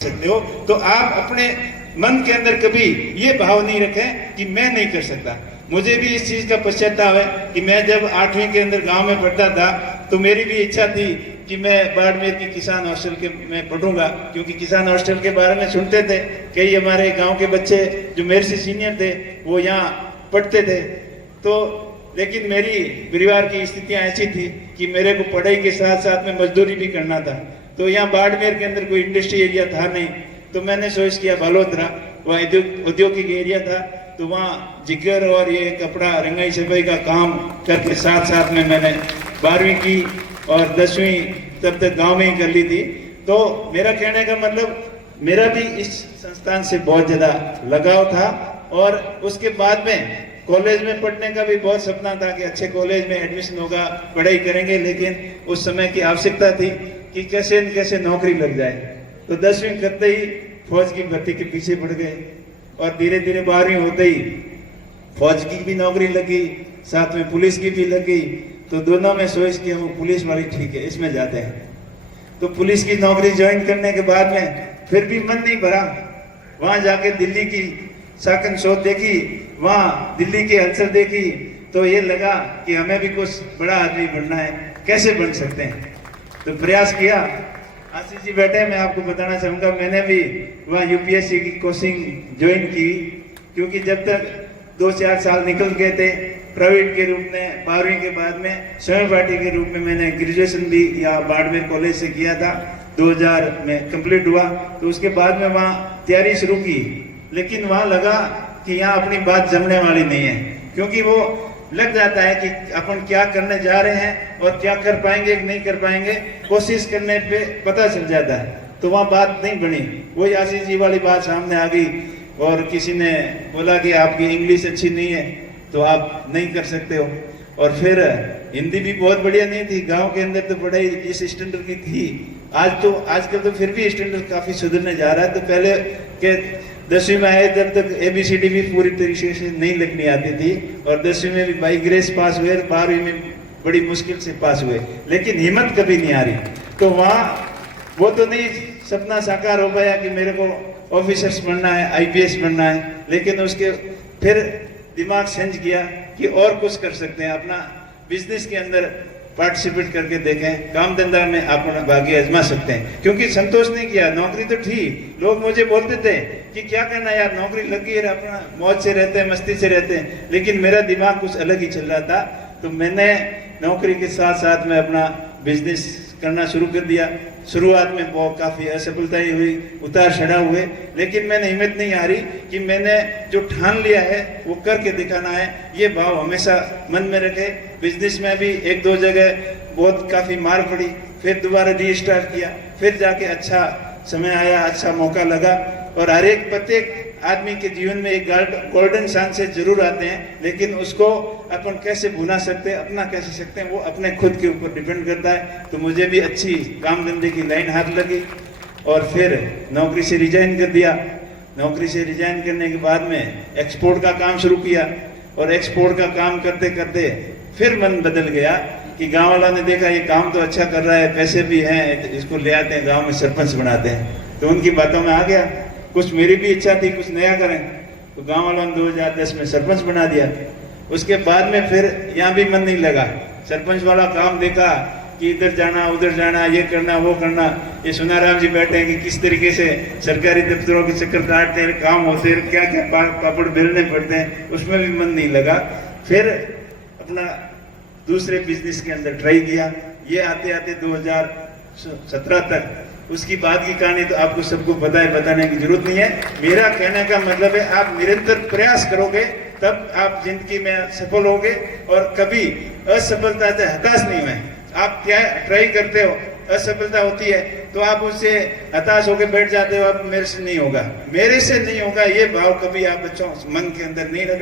सकते हो। तो आप अपने मन के अंदर कभी ये भाव नहीं रखें कि मैं नहीं कर सकता। मुझे भी इस चीज का पश्चाताप है कि मैं जब 8वीं के अंदर गांव में पढ़ता था तो मेरी भी इच्छा थी कि मैं बाड़मेर की किसान हॉस्टल के में पढ़ूंगा, क्योंकि किसान हॉस्टल के बारे में सुनते थे। कई हमारे गांव के बच्चे जो मेरे से सीनियर थे वो यहाँ पढ़ते थे। तो लेकिन मेरी परिवार की स्थितियां ऐसी थी कि मेरे को पढ़ाई के साथ साथ में मजदूरी भी करना था। तो यहाँ बाड़मेर के अंदर कोई इंडस्ट्री एरिया था नहीं, तो मैंने सोच किया बालोतरा, वहाँ औद्योगिक एरिया था, तो वहाँ जिगर और ये कपड़ा रंगाई छपाई का काम करके साथ साथ में मैंने 12वीं की और 10वीं तब तक गांव में ही कर ली थी। तो मेरा कहने का मतलब मेरा भी इस संस्थान से बहुत ज्यादा लगाव था। और उसके बाद में कॉलेज में पढ़ने का भी बहुत सपना था कि अच्छे कॉलेज में एडमिशन होगा, पढ़ाई करेंगे, लेकिन उस समय की आवश्यकता थी कि कैसे न कैसे नौकरी लग जाए। तो 10वीं करते ही फौज की भर्ती के पीछे पड़ गए और धीरे धीरे 12वीं होते ही फौज की भी नौकरी लगी, साथ में पुलिस की भी लगी। तो दोनों में सोच के वो पुलिस वाली ठीक है, इसमें जाते हैं। तो पुलिस की नौकरी ज्वाइन करने के बाद में फिर भी मन नहीं भरा। वहां जाके दिल्ली की साकन शोध देखी, वहां दिल्ली की हलचल देखी, तो ये लगा कि हमें भी कुछ बड़ा आदमी बनना है, कैसे बन सकते हैं। तो प्रयास किया। आशीष जी बैठे, मैं आपको बताना चाहूंगा मैंने भी वहाँ यूपीएससी की कोचिंग ज्वाइन की, क्योंकि जब तक 2-4 साल निकल गए थे प्राइवेट के रूप में। 12वीं के बाद में स्वयं पार्टी के रूप में मैंने ग्रेजुएशन भी या बाड़मेर कॉलेज से किया था, 2000 में कंप्लीट हुआ। तो उसके बाद में वहाँ तैयारी शुरू की, लेकिन वहाँ लगा कि यहाँ अपनी बात जमने वाली नहीं है, क्योंकि वो लग जाता है कि अपन क्या करने जा रहे हैं और क्या कर पाएंगे कि नहीं कर पाएंगे, कोशिश करने पे पता चल जाता है। तो वहाँ बात नहीं बनी, वही आशीष जी वाली बात सामने आ गई और किसी ने बोला कि आपकी इंग्लिश अच्छी नहीं है तो आप नहीं कर सकते हो। और फिर हिंदी भी बहुत बढ़िया नहीं थी, गांव के अंदर तो पढ़ाई इस स्टैंडर्ड की थी। आजकल तो फिर भी स्टैंडर्ड काफी सुधरने जा रहा है। तो पहले के 10वीं में आए तब तक ABCD भी पूरी तरीके से नहीं लिखनी आती थी, और 10वीं में भी बाई ग्रेस पास हुए, 12वीं में बड़ी मुश्किल से पास हुए, लेकिन हिम्मत कभी नहीं आ रही। तो वहाँ वो तो नहीं सपना साकार हो पाया कि मेरे को ऑफिसर्स बनना है, IPS बनना है, लेकिन उसके फिर दिमाग सेंस किया कि और कुछ कर सकते हैं, अपना बिजनेस के अंदर पार्टिसिपेट करके देखें, काम धंधा में अपना भाग्य आजमा सकते हैं। क्योंकि संतोष नहीं किया, नौकरी तो थी, लोग मुझे बोलते थे कि क्या करना यार, नौकरी लगी है, अपना मौज से रहते हैं, मस्ती से रहते हैं, लेकिन मेरा दिमाग कुछ अलग ही चल रहा था। तो मैंने नौकरी के साथ साथ में अपना बिजनेस करना शुरू कर दिया। शुरुआत में बहुत काफ़ी असफलताएं हुई, उतार चढ़ाव हुए, लेकिन मैंने हिम्मत नहीं हारी कि मैंने जो ठान लिया है वो करके दिखाना है। ये भाव हमेशा मन में रखे। बिजनेस में भी 1-2 जगह बहुत काफ़ी मार पड़ी, फिर दोबारा रीस्टार्ट किया, फिर जाके अच्छा समय आया, अच्छा मौका लगा। और हर एक प्रत्येक आदमी के जीवन में एक गोल्डन चांस जरूर आते हैं, लेकिन उसको अपन कैसे भुना सकते हैं, अपना कैसे सकते हैं, वो अपने खुद के ऊपर डिपेंड करता है। तो मुझे भी अच्छी काम धंधे की लाइन हाथ लगी और फिर नौकरी से रिजाइन कर दिया। नौकरी से रिजाइन करने के बाद में एक्सपोर्ट का काम शुरू किया, और एक्सपोर्ट का काम करते करते फिर मन बदल गया कि गाँव वालों ने देखा ये काम तो अच्छा कर रहा है, पैसे भी हैं, तो इसको ले आते हैं गाँव में सरपंच बनाते हैं। तो उनकी बातों में आ गया, कुछ मेरी भी इच्छा थी कुछ नया करें, तो गांव वालों ने 2010 में सरपंच बना दिया। उसके बाद में फिर यहाँ भी मन नहीं लगा, सरपंच वाला काम देखा कि इधर जाना उधर जाना, ये करना वो करना। ये सुनाराम जी बैठे हैं कि किस तरीके से सरकारी दफ्तरों के चक्कर काटते हैं, काम होते हैं, क्या क्या पापड़ बेलने पड़ते हैं, उसमें भी मन नहीं लगा। फिर अपना दूसरे बिजनेस के अंदर ट्राई किया। ये आते आते 2017 तक, उसकी बाद की कहानी तो आपको सबको पता है, बताने की जरूरत नहीं है। मेरा कहने का मतलब है आप निरंतर प्रयास करोगे तब आप जिंदगी में सफल होगे, और कभी असफलता से हताश नहीं हुए। आप क्या ट्राई करते हो, असफलता होती है तो आप उससे हताश होकर बैठ जाते हो, अब मेरे से नहीं होगा, मेरे से नहीं होगा, ये भाव कभी आप बच्चों मन के अंदर नहीं रखना।